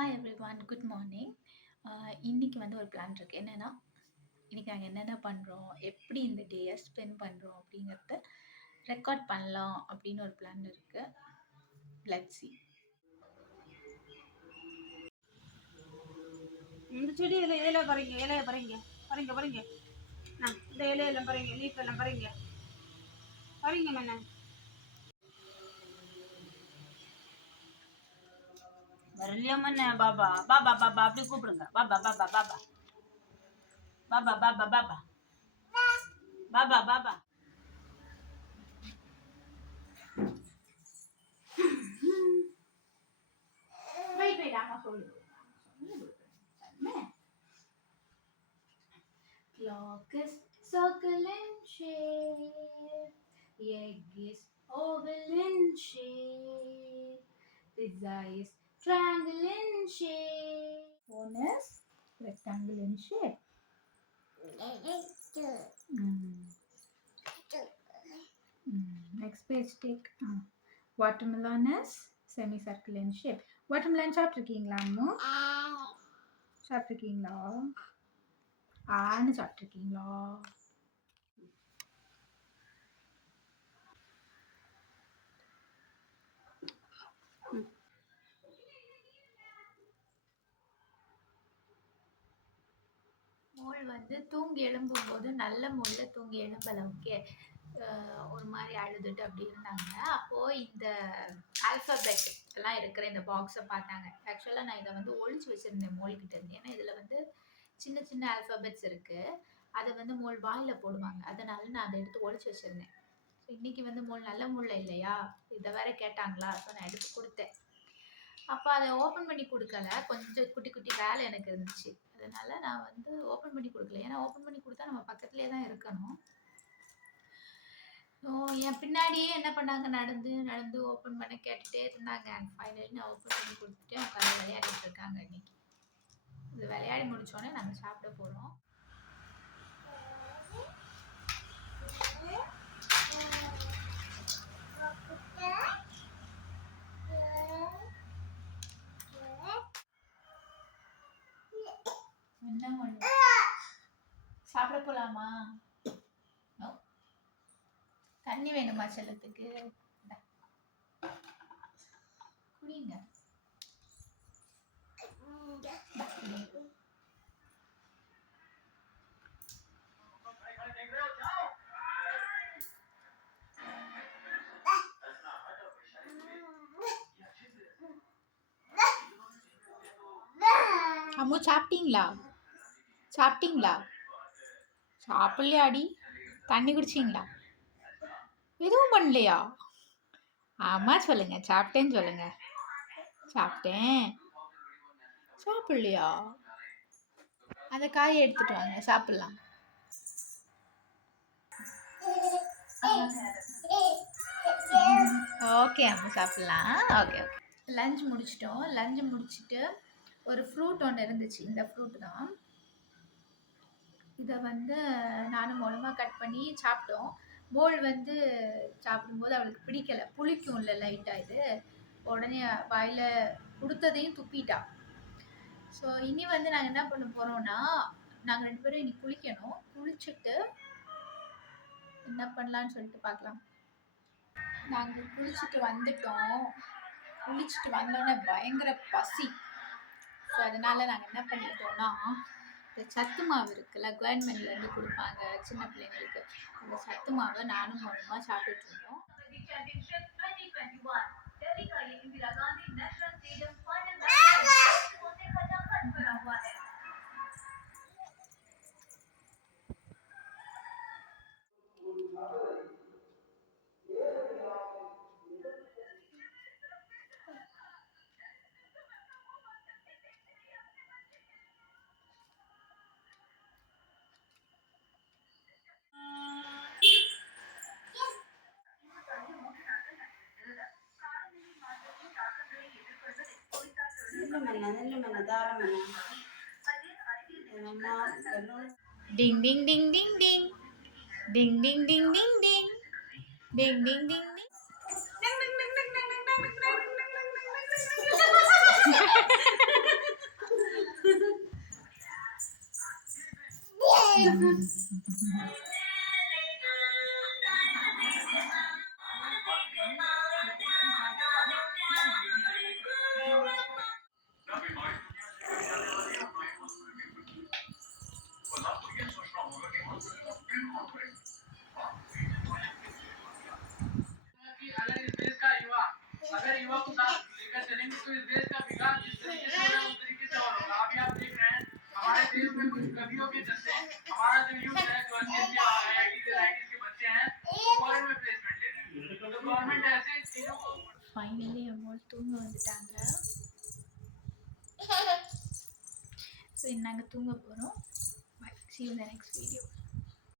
Hi everyone, good morning. இன்னைக்கு வந்து ஒரு பிளான் இருக்கு. என்னன்னா, இன்னைக்கு நாங்க என்னென்ன பண்றோம், எப்படி இந்த டேய ஸ்பெண்ட் பண்றோம் அப்படிங்கிறத ரெக்கார்ட் பண்ணலாம் அப்படின்னு ஒரு பிளான் இருக்கு. Let's see. இந்த செடி இலையில பறிங்க, இலைய பறிங்க, பறிங்க பறிங்க. இந்த இலையெல்லாம் பறிங்க, லீஃப் எல்லாம் பறிங்க, பறிங்க மண்ண. வரலையா மண்ண? பாபா பாபா பாபா அப்படி கூப்பிடுங்க. பாபா பாபா பாபா பாபா பாபா பாபா பாபா பாபா. வெயிட் வெயிட், ஆமா சொல்லுங்க. Clock is circle in shape, egg is oval in shape, pizza is triangle in shape, phone is rectangle in shape. Next page take. Watermelon is semicircle in shape. Watermelon சாப்பிட்ருக்கீங்களா அம்மா? சாப்பிட்ருக்கீங்களா? ஆன்னு சாப்பிட்ருக்கீங்களா? மோள் வந்து தூங்கி எழும்பும்போது நல்ல மூல்ல தூங்கி எழும்பல. Okay, ஒரு மாதிரி அழுதுட்டு அப்படி இருந்தாங்க. அப்போது இந்த ஆல்ஃபபெட் எல்லாம் இருக்கிற இந்த பாக்ஸை பார்த்தாங்க. ஆக்சுவலாக நான் இதை வந்து ஒழிச்சு வச்சுருந்தேன் மோள்கிட்ட இருந்து. ஏன்னா இதில் வந்து சின்ன சின்ன ஆல்ஃபபெட்ஸ் இருக்குது. அதை வந்து மோள் வாயில் போடுவாங்க. அதனால நான் அதை எடுத்து ஒழிச்சு வச்சுருந்தேன். ஸோ இன்றைக்கி வந்து மோள் நல்ல மூளை இல்லையா, இதை வேற கேட்டாங்களா, ஸோ நான் எடுத்து கொடுத்தேன். அப்போ அதை ஓப்பன் பண்ணி கொடுக்கல, கொஞ்சம் குட்டி குட்டி வேலை எனக்கு இருந்துச்சு. அதனால நான் வந்து ஓப்பன் பண்ணி கொடுக்கல. ஏன்னா ஓப்பன் பண்ணி கொடுத்தா நம்ம பக்கத்துலேயே தான் இருக்கணும். என் பின்னாடியே என்ன பண்ணாங்க, நடந்து நடந்து ஓப்பன் பண்ண கேட்டுகிட்டே இருந்தாங்க. அண்ட் ஃபைனலி நான் ஓப்பன் பண்ணி கொடுத்துட்டு உட்காந்து விளையாடிட்டு இருக்காங்க. இன்னைக்கு இது விளையாடி முடிச்சோடனே நாங்கள் சாப்பிட போகிறோம். என்ன பண்ணு, சாப்பிட போலாமா? தண்ணி வேணுமா செல்லத்துக்கு? குடிங்க. அம்மு சாப்பிட்டீங்களா? சாப்பிட்டீங்களா? சாப்பிடலையாடி? தண்ணி குடிச்சிங்களா? எதுவும் பண்ணலையா? ஆமா சொல்லுங்க, சாப்பிட்டேன்னு சொல்லுங்க. சாப்பிட்டேன். சாப்பிடலையா? அந்த காயை எடுத்துட்டு வாங்க, சாப்பிடலாம். ஓகே அம்மா, சாப்பிடலாம். Okay okay. லஞ்ச் முடிச்சிட்டோம். லஞ்சு முடிச்சுட்டு ஒரு ஃப்ரூட் ஒன்று இருந்துச்சு. இந்த ஃப்ரூட் தான். இதை வந்து நானும் மூலமாக கட் பண்ணி சாப்பிட்டோம். மோள் வந்து சாப்பிடும்போது அவளுக்கு பிடிக்கலை, புளிக்கும் இல்லை லைட்டாக. இது உடனே வாயில் கொடுத்ததையும் துப்பிட்டா. ஸோ இனி வந்து நாங்கள் என்ன பண்ண போகிறோம்னா, நாங்கள் 2 பேரும் இனி குளிக்கணும். குளிச்சுட்டு என்ன பண்ணலான்னு சொல்லிட்டு பார்க்கலாம். நாங்கள் குளிச்சுட்டு வந்துட்டோம். குளிச்சுட்டு வந்தோடனே பயங்கர பசி. ஸோ அதனால் நாங்கள் என்ன பண்ணிட்டோம்னா, இந்த சத்து மாவு இருக்குல்ல, கவர்மெண்ட்லேருந்து கொடுப்பாங்க சின்ன பிள்ளைங்களுக்கு, அந்த சத்து மாவை நானும் மூலமாக சாப்பிட்டுட்டு இருந்தோம். Ding ding ding ding ding ding ding ding ding ding ding ding ding ding. अगर युवा को साथ लेकर चलेंगे तो इस देश का विकास जिस तरीके से हो रहा है उस तरीके से और होगा। अभी आप देख रहे हैं हमारे देश में कुछ कवियों के जैसे हमारा जो यूथ है जो अच्छे आईआईटी के बच्चे हैं वो फॉरेन में प्लेसमेंट ले रहे हैं। तो गवर्नमेंट ऐसे चीजों को फाइनली अमोल தூங்க வந்துட்டாங்க. ஸோ நாங்கள் தூங்க போகிறோம். See you in the next video.